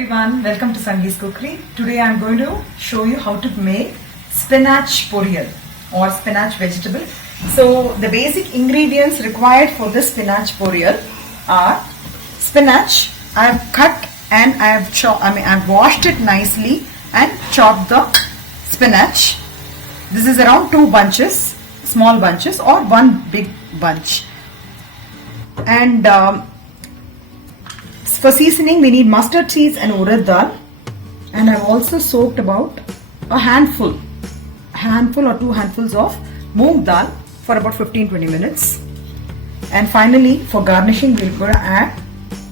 everyone, welcome to Sangee's Cookery. Today I am going to show you how to make spinach poriyal or spinach vegetable. So the basic ingredients required for this spinach poriyal are spinach. I have cut and I have washed it nicely and chopped the spinach. This is around 2 bunches, small bunches or 1 big bunch. And for seasoning we need mustard seeds and urad dal, and I've also soaked about a handful or 2 handfuls of moong dal for about 15-20 minutes. And finally, for garnishing we're going to add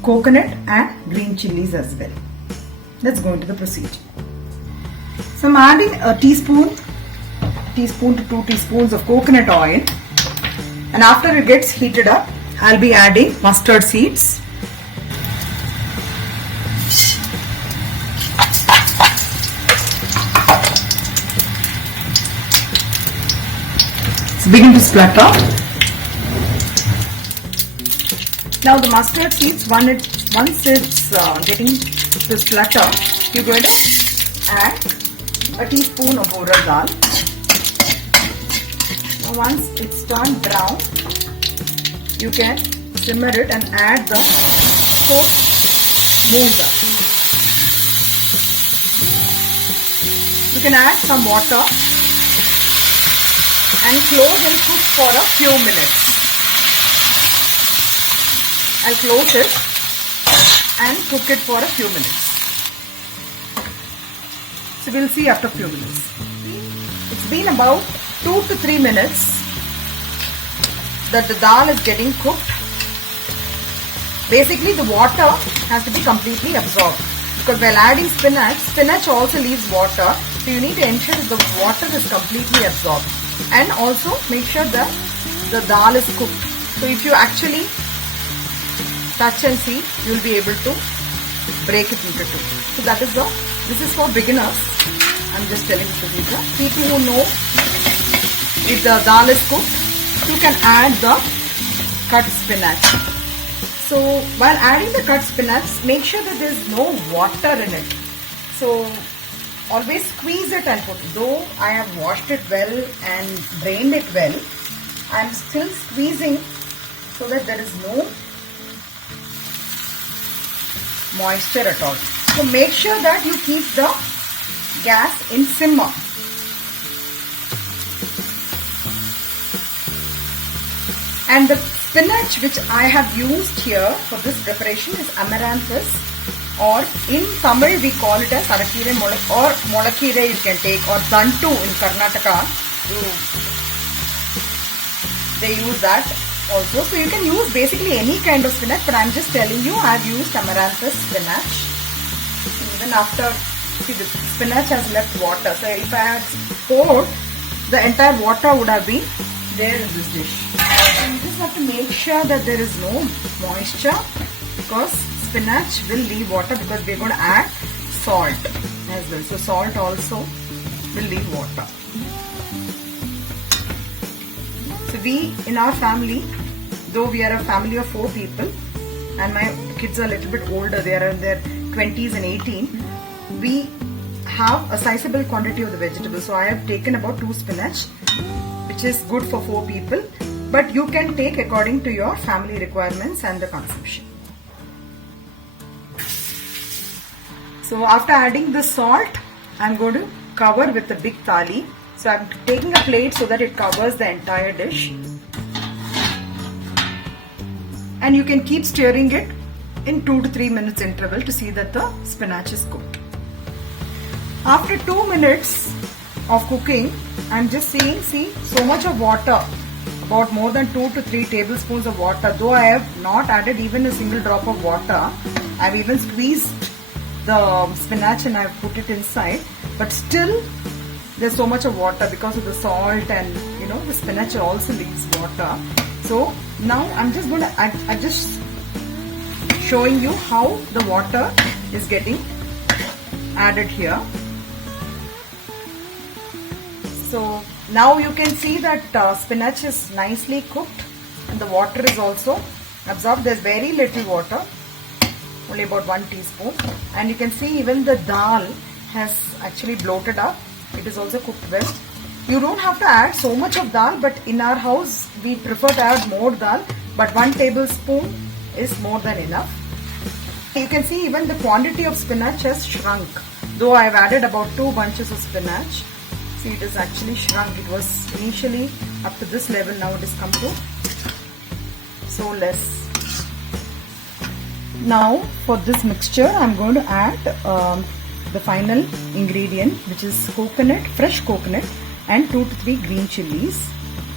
coconut and green chilies as well. Let's go into the procedure. So I'm adding a teaspoon to 2 teaspoons of coconut oil, and after it gets heated up I'll be adding mustard seeds. Begin to splatter. Now the mustard seeds, once it's getting to splatter, you're going to add a teaspoon of urad dal. Now once it's turned brown, you can simmer it and add the soaked moong dal. You can add some water and close and cook for a few minutes. I'll close it and cook it for a few minutes. So we'll see after a few minutes. It's been about 2 to 3 minutes that the dal is getting cooked. Basically the water has to be completely absorbed, because while adding spinach also leaves water, so you need to ensure that the water is completely absorbed. And also make sure that the dal is cooked. So if you actually touch and see, you will be able to break it into 2. So this is for beginners. I'm just telling you, these are people who know if the dal is cooked, you can add the cut spinach. So while adding the cut spinach, make sure that there is no water in it. So always squeeze it and put. Though I have washed it well and drained it well, I am still squeezing so that there is no moisture at all. So make sure that you keep the gas in simmer. And the spinach which I have used here for this preparation is amaranthus, or in Tamil we call it as arakire or molakire you can take, or dantu in Karnataka. They use that also. So you can use basically any kind of spinach, but I'm just telling you I have used amaranthus spinach. Even after, see, the spinach has left water. So if I had poured, the entire water would have been there in this dish. So you just have to make sure that there is no moisture, because spinach will leave water, because we are going to add salt as well. So salt also will leave water. So we in our family, though we are a family of 4 people and my kids are a little bit older, they are in their 20s and 18, we have a sizable quantity of the vegetables. So I have taken about 2 spinach, which is good for 4 people, but you can take according to your family requirements and the consumption. So after adding the salt, I'm going to cover with a big thali. So I'm taking a plate so that it covers the entire dish. And you can keep stirring it in 2 to 3 minutes interval to see that the spinach is cooked. After 2 minutes of cooking, I'm just seeing, see, so much of water, about more than 2 to 3 tablespoons of water. Though I have not added even a single drop of water, I've even squeezed the spinach and I've put it inside, but still there's so much of water because of the salt, and the spinach also leaves water. So now I'm just going to I'm just showing you how the water is getting added here. So now you can see that spinach is nicely cooked and the water is also absorbed. There's very little water. only about 1 teaspoon. And you can see even the dal has actually bloated up. It is also cooked well. You don't have to add so much of dal, but in our house we prefer to add more dal, but 1 tablespoon is more than enough. You can see even the quantity of spinach has shrunk. Though I have added about 2 bunches of spinach, see it is actually shrunk. It was initially up to this level, now it has come to so less. Now for this mixture I am going to add the final ingredient, which is coconut, fresh coconut, and 2 to 3 green chilies,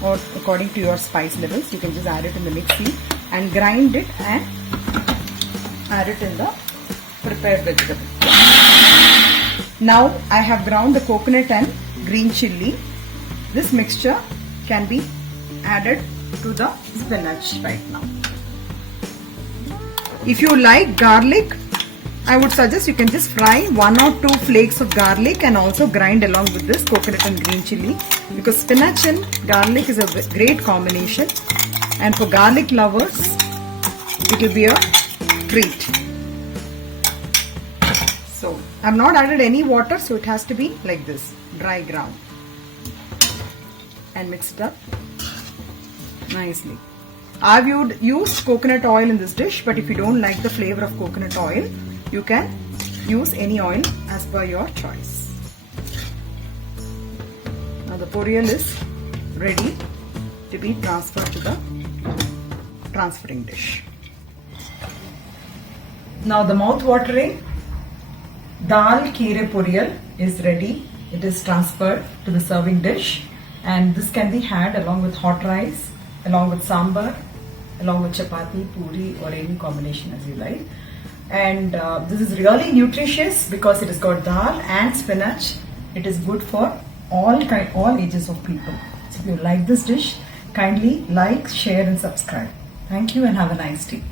or according to your spice levels. You can just add it in the mixie and grind it and add it in the prepared vegetable. Now I have ground the coconut and green chilli. This mixture can be added to the spinach right now. If you like garlic, I would suggest you can just fry 1 or 2 flakes of garlic and also grind along with this coconut and green chilli, because spinach and garlic is a great combination, and for garlic lovers it will be a treat. So I have not added any water, so it has to be like this, dry ground, and mix it up nicely. I've used coconut oil in this dish, but if you don't like the flavor of coconut oil, you can use any oil as per your choice. Now the poriyal is ready to be transferred to the transferring dish. Now the mouth-watering dal keere poriyal is ready. It is transferred to the serving dish, and this can be had along with hot rice, along with sambar, along with chapati, puri, or any combination as you like. And this is really nutritious because it has got dal and spinach. It is good for all ages of people. So if you like this dish, kindly like, share and subscribe. Thank you and have a nice day.